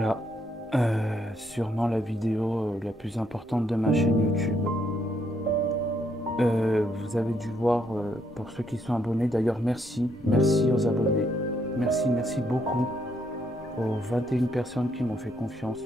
Voilà, sûrement la vidéo la plus importante de ma chaîne YouTube. Vous avez dû voir, pour ceux qui sont abonnés, d'ailleurs merci aux abonnés. Merci beaucoup aux 21 personnes qui m'ont fait confiance.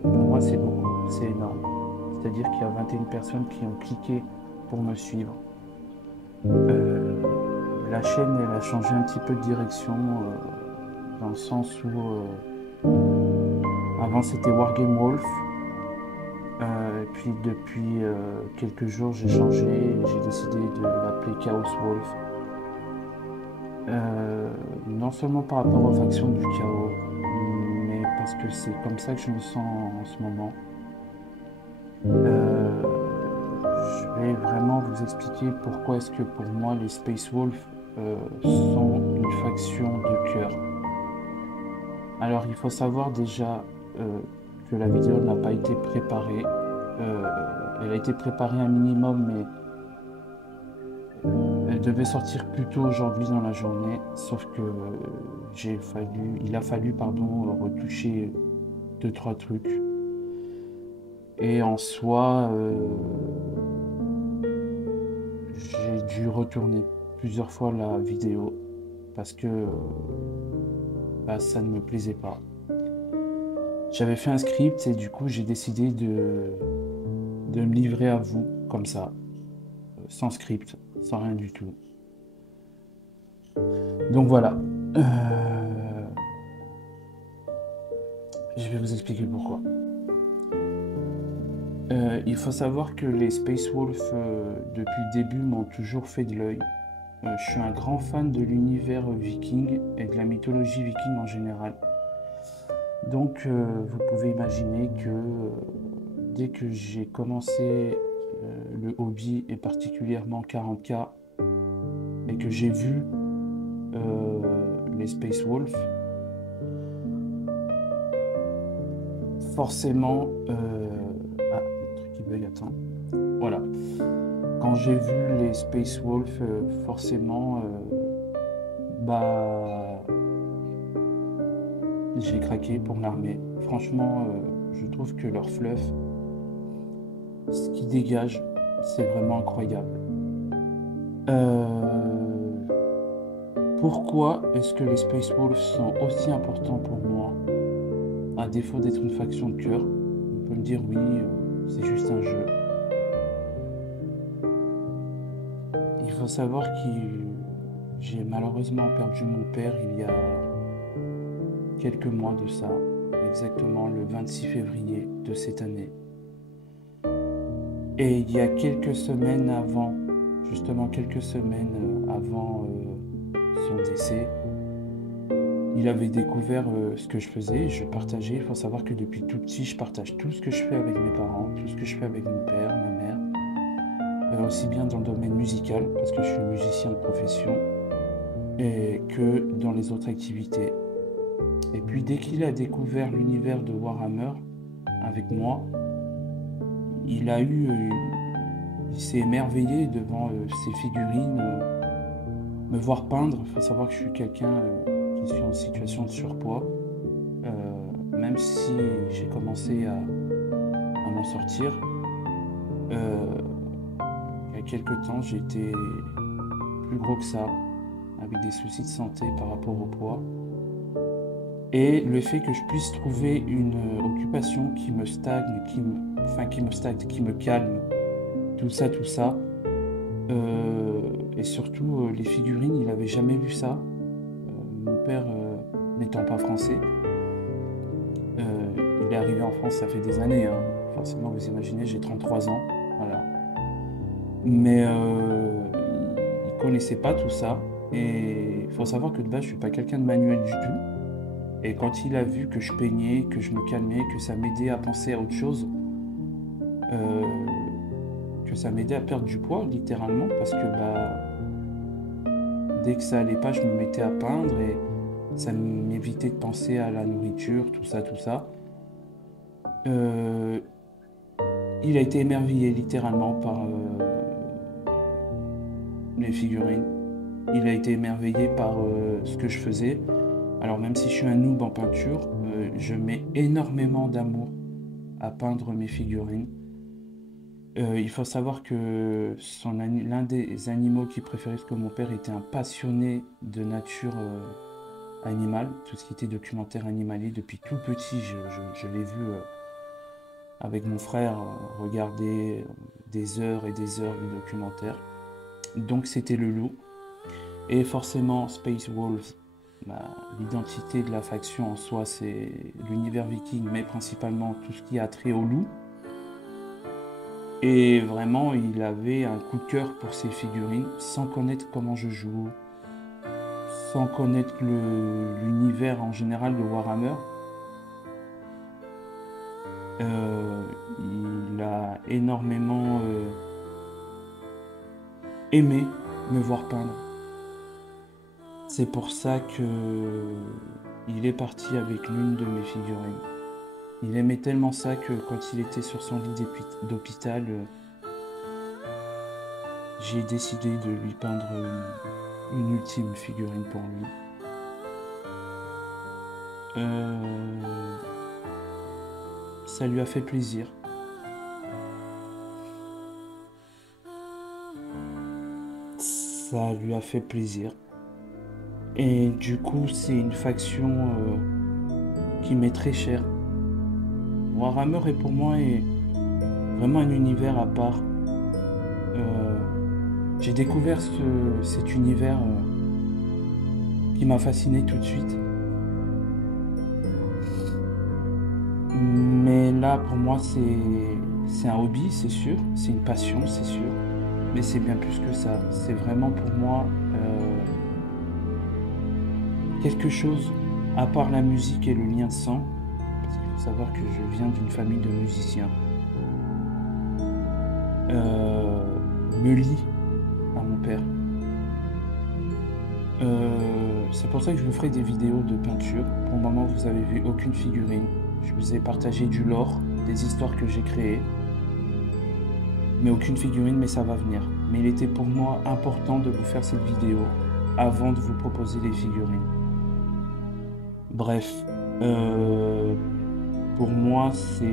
Pour moi c'est beaucoup, c'est énorme. C'est-à-dire qu'il y a 21 personnes qui ont cliqué pour me suivre. La chaîne elle a changé un petit peu de direction, dans le sens où avant c'était Wargame Wolf. Et puis depuis quelques jours, j'ai changé et j'ai décidé de l'appeler Chaos Wolf. Non seulement par rapport aux factions du chaos, mais parce que c'est comme ça que je me sens en ce moment. Je vais vraiment vous expliquer pourquoi est-ce que pour moi les Space Wolves sont une faction de cœur. Alors il faut savoir déjà que la vidéo n'a pas été préparée. Elle a été préparée un minimum, mais elle devait sortir plus tôt aujourd'hui dans la journée, sauf que il a fallu, pardon, retoucher deux, trois trucs. Et en soi, j'ai dû retourner plusieurs fois la vidéo parce que bah, ça ne me plaisait pas. J'avais fait un script et du coup j'ai décidé de me livrer à vous comme ça, sans script, sans rien du tout. Donc voilà. Je vais vous expliquer pourquoi. Il faut savoir que les Space Wolves, depuis le début, m'ont toujours fait de l'œil. Je suis un grand fan de l'univers viking et de la mythologie viking en général. Donc, vous pouvez imaginer que dès que j'ai commencé le hobby, et particulièrement 40K, et que j'ai vu les Space Wolves, forcément... Ah, le truc qui bug, attends. Voilà. Quand j'ai vu les Space Wolves, forcément, bah, j'ai craqué pour l'armée. Franchement, je trouve que leur fluff, ce qui dégage, c'est vraiment incroyable. Pourquoi est-ce que les Space Wolves sont aussi importants pour moi? À défaut d'être une faction de cœur, on peut me dire oui, c'est juste un jeu. Il faut savoir que j'ai malheureusement perdu mon père il y a quelques mois de ça, exactement le 26 février de cette année. Et il y a quelques semaines avant, justement quelques semaines avant son décès, il avait découvert ce que je faisais, je partageais. Il faut savoir que depuis tout petit, je partage tout ce que je fais avec mes parents, tout ce que je fais avec mon père, ma mère. Aussi bien dans le domaine musical, parce que je suis musicien de profession, et que dans les autres activités. Et puis dès qu'il a découvert l'univers de Warhammer avec moi, il s'est émerveillé devant ces figurines, me voir peindre. Il faut savoir que je suis quelqu'un qui suis en situation de surpoids, même si j'ai commencé à m'en sortir. Il y a quelques temps, j'étais plus gros que ça, avec des soucis de santé par rapport au poids. Et le fait que je puisse trouver une occupation qui me stagne, qui me calme, tout ça, et surtout les figurines, il n'avait jamais vu ça. Mon père n'étant pas français, il est arrivé en France, ça fait des années, hein. Forcément vous imaginez, j'ai 33 ans, voilà. Mais il connaissait pas tout ça, et il faut savoir que de base je suis pas quelqu'un de manuel du tout. Et quand il a vu que je peignais, que je me calmais, que ça m'aidait à penser à autre chose, que ça m'aidait à perdre du poids littéralement, parce que bah, dès que ça allait pas, je me mettais à peindre et ça m'évitait de penser à la nourriture, tout ça. Il a été émerveillé littéralement par les figurines. Il a été émerveillé par ce que je faisais. Alors même si je suis un noob en peinture, je mets énormément d'amour à peindre mes figurines. Il faut savoir que l'un des animaux qu'il préférait, parce que mon père était un passionné de nature animale, tout ce qui était documentaire animalier. Depuis tout petit, je l'ai vu avec mon frère regarder des heures et des heures de documentaire. Donc c'était le loup. Et forcément, Space Wolves, l'identité de la faction en soi, c'est l'univers viking, mais principalement tout ce qui a trait au loup. Et vraiment, il avait un coup de cœur pour ces figurines, sans connaître comment je joue, sans connaître l'univers en général de Warhammer. Il a énormément aimé me voir peindre. C'est pour ça que il est parti avec l'une de mes figurines. Il aimait tellement ça que quand il était sur son lit d'hôpital, j'ai décidé de lui peindre une ultime figurine pour lui. Ça lui a fait plaisir. Ça lui a fait plaisir. Et du coup, c'est une faction qui m'est très chère. Warhammer est pour moi vraiment un univers à part. J'ai découvert cet univers qui m'a fasciné tout de suite. Mais là, pour moi, c'est un hobby, c'est sûr. C'est une passion, c'est sûr. Mais c'est bien plus que ça. C'est vraiment pour moi quelque chose, à part la musique et le lien de sang. Parce qu'il faut savoir que je viens d'une famille de musiciens. Me lie à mon père. C'est pour ça que je vous ferai des vidéos de peinture. Pour le moment, vous avez vu aucune figurine. Je vous ai partagé du lore, des histoires que j'ai créées. Mais aucune figurine, mais ça va venir. Mais il était pour moi important de vous faire cette vidéo avant de vous proposer les figurines. Bref, pour moi, c'est,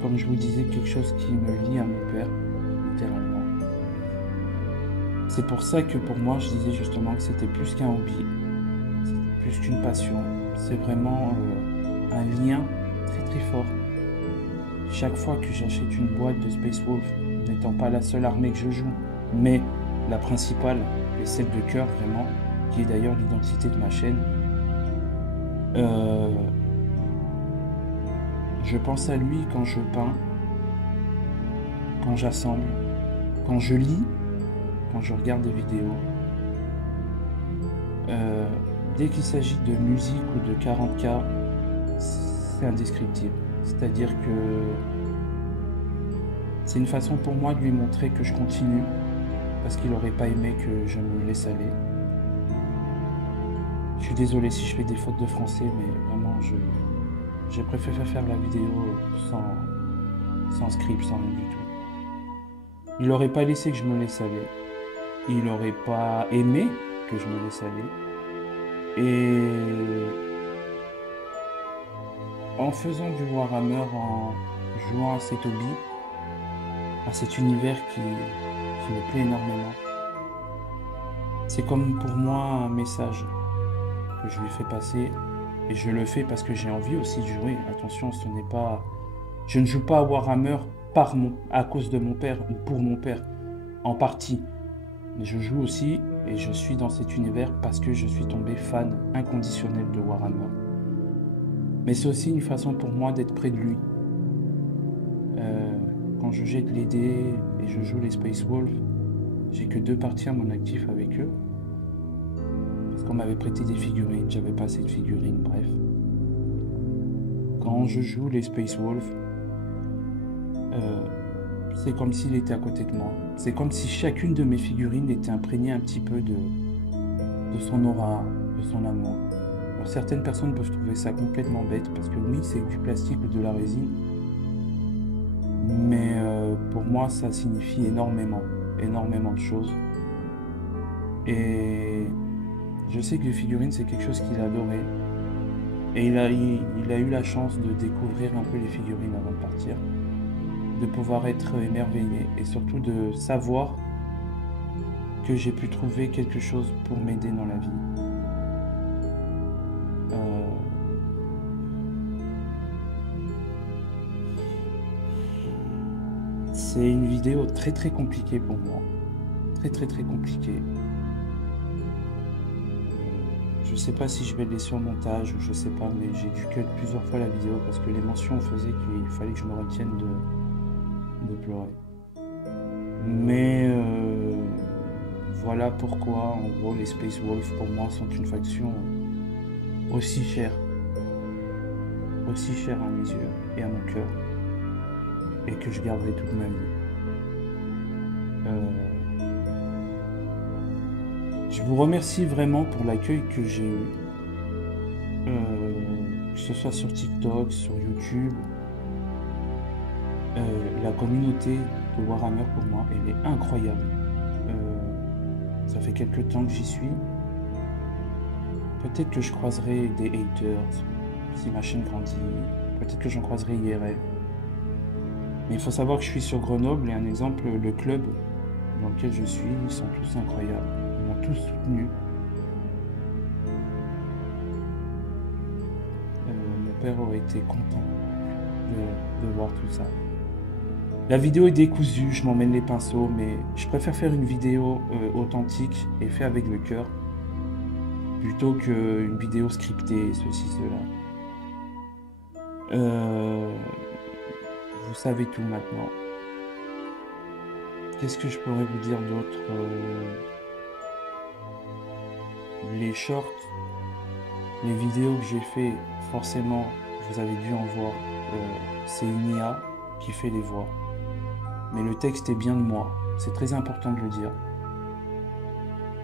comme je vous disais, quelque chose qui me lie à mon père, littéralement. C'est pour ça que pour moi, je disais justement que c'était plus qu'un hobby, c'était plus qu'une passion. C'est vraiment un lien très très fort. Chaque fois que j'achète une boîte de Space Wolf, n'étant pas la seule armée que je joue, mais la principale et celle de cœur vraiment, qui est d'ailleurs l'identité de ma chaîne, je pense à lui quand je peins, quand j'assemble, quand je lis, quand je regarde des vidéos. Dès qu'il s'agit de musique ou de 40K, c'est indescriptible. C'est-à-dire que c'est une façon pour moi de lui montrer que je continue, parce qu'il n'aurait pas aimé que je me laisse aller. Je suis désolé si je fais des fautes de français, mais vraiment, j'ai préféré faire la vidéo sans script, sans rien du tout. Il n'aurait pas laissé que je me laisse aller. Il n'aurait pas aimé que je me laisse aller. Et en faisant du Warhammer, en jouant à cet hobby, à cet univers qui me plaît énormément, c'est comme pour moi un message que je lui fais passer, et je le fais parce que j'ai envie aussi de jouer. Attention, ce n'est pas, je ne joue pas à Warhammer à cause de mon père ou pour mon père, en partie, mais je joue aussi et je suis dans cet univers parce que je suis tombé fan inconditionnel de Warhammer. Mais c'est aussi une façon pour moi d'être près de lui. Quand je jette les dés et je joue les Space Wolves, j'ai que 2 parties à mon actif avec eux. Parce qu'on m'avait prêté des figurines, j'avais pas assez de figurines, bref. Quand je joue les Space Wolves, c'est comme s'il était à côté de moi. C'est comme si chacune de mes figurines était imprégnée un petit peu de son aura, de son amour. Alors certaines personnes peuvent trouver ça complètement bête, parce que oui, c'est du plastique ou de la résine. Mais pour moi, ça signifie énormément de choses. Et Je sais que les figurines, c'est quelque chose qu'il adorait. Et il a eu la chance de découvrir un peu les figurines avant de partir, de pouvoir être émerveillé et surtout de savoir que j'ai pu trouver quelque chose pour m'aider dans la vie. C'est une vidéo très très compliquée pour moi, très compliquée. Je sais pas si je vais le laisser au montage ou je sais pas, mais j'ai dû cut plusieurs fois la vidéo parce que l'émotion faisait qu'il fallait que je me retienne de pleurer. Mais voilà pourquoi, en gros, les Space Wolves pour moi sont une faction aussi chère à mes yeux et à mon cœur, et que je garderai toute ma vie. Je vous remercie vraiment pour l'accueil que j'ai eu, que ce soit sur TikTok, sur YouTube. La communauté de Warhammer pour moi, elle est incroyable. Ça fait quelques temps que j'y suis. Peut-être que je croiserai des haters si ma chaîne grandit. Peut-être que j'en croiserai IRL. Mais il faut savoir que je suis sur Grenoble et un exemple, le club dans lequel je suis, ils sont tous incroyables. Ils m'ont tous soutenu. Mon père aurait été content de voir tout ça. La vidéo est décousue, je m'emmène les pinceaux, mais je préfère faire une vidéo authentique et faite avec le cœur plutôt qu'une vidéo scriptée, ceci, cela. Vous savez tout maintenant. Qu'est-ce que je pourrais vous dire d'autre? Les shorts, les vidéos que j'ai fait, forcément, vous avez dû en voir, c'est une IA qui fait les voix. Mais le texte est bien de moi, c'est très important de le dire.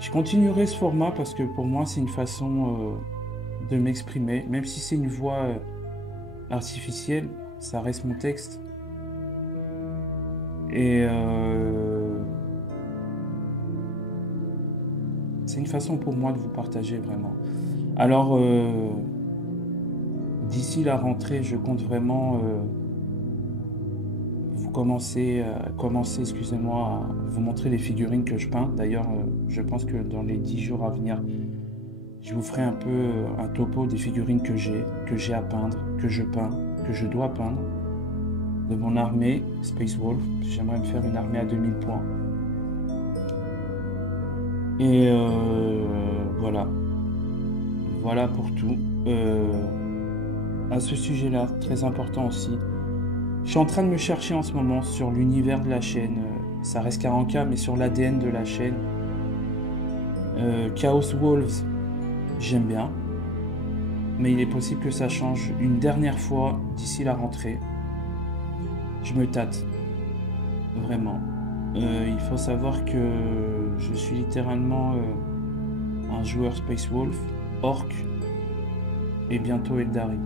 Je continuerai ce format parce que pour moi c'est une façon de m'exprimer, même si c'est une voix artificielle, ça reste mon texte. Et c'est une façon pour moi de vous partager vraiment. Alors d'ici la rentrée, je compte vraiment commencer, excusez-moi, à vous montrer les figurines que je peins. D'ailleurs, je pense que dans les 10 jours à venir, je vous ferai un peu un topo des figurines que j'ai à peindre, que je peins, que je dois peindre, de mon armée Space Wolf. J'aimerais me faire une armée à 2000 points. Et voilà. Voilà pour tout. À ce sujet-là, très important aussi, je suis en train de me chercher en ce moment sur l'univers de la chaîne. Ça reste 40K, mais sur l'ADN de la chaîne. Chaos Wolves, j'aime bien. Mais il est possible que ça change une dernière fois d'ici la rentrée. Je me tâte. Vraiment. Il faut savoir que je suis littéralement un joueur Space Wolf, Orc et bientôt Eldari.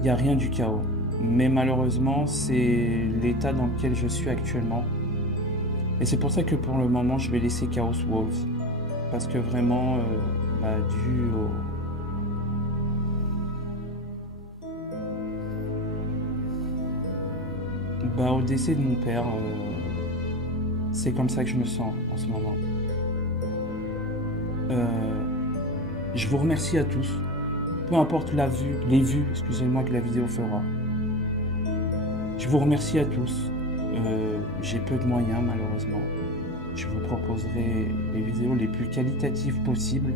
Il n'y a rien du chaos. Mais malheureusement, c'est l'état dans lequel je suis actuellement. Et c'est pour ça que pour le moment, je vais laisser Chaos Wolves. Parce que vraiment, dû au décès de mon père, c'est comme ça que je me sens en ce moment. Je vous remercie à tous. Peu importe les vues, excusez-moi, que la vidéo fera. Je vous remercie à tous. J'ai peu de moyens, malheureusement. Je vous proposerai les vidéos les plus qualitatives possibles.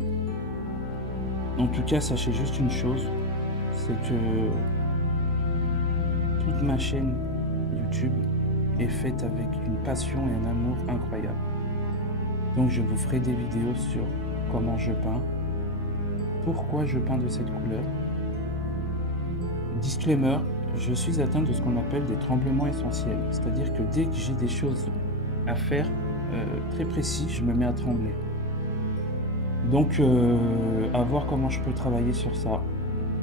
En tout cas, sachez juste une chose, c'est que toute ma chaîne YouTube est faite avec une passion et un amour incroyable. Donc je vous ferai des vidéos sur comment je peins, pourquoi je peins de cette couleur. Disclaimer, je suis atteint de ce qu'on appelle des tremblements essentiels, c'est-à-dire que dès que j'ai des choses à faire très précis, je me mets à trembler. Donc à voir comment je peux travailler sur ça.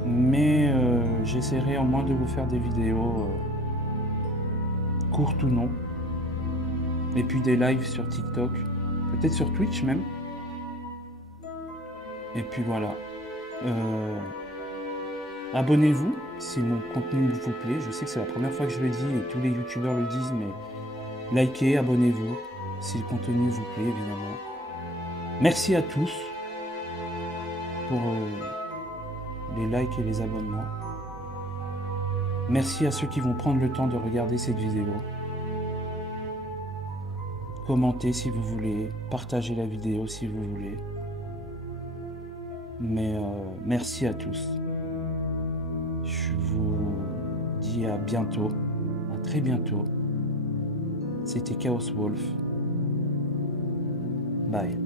Mais j'essaierai au moins de vous faire des vidéos courtes ou non. Et puis des lives sur TikTok, peut-être sur Twitch même. Et puis voilà. Euh, Abonnez-vous si mon contenu vous plaît. Je sais que c'est la première fois que je le dis et tous les youtubeurs le disent, mais likez, abonnez-vous si le contenu vous plaît, évidemment. Merci à tous pour les likes et les abonnements. Merci à ceux qui vont prendre le temps de regarder cette vidéo. Commentez si vous voulez, partagez la vidéo si vous voulez. Mais merci à tous. Je vous dis à bientôt, à très bientôt. C'était Chaos Wolf. Bye.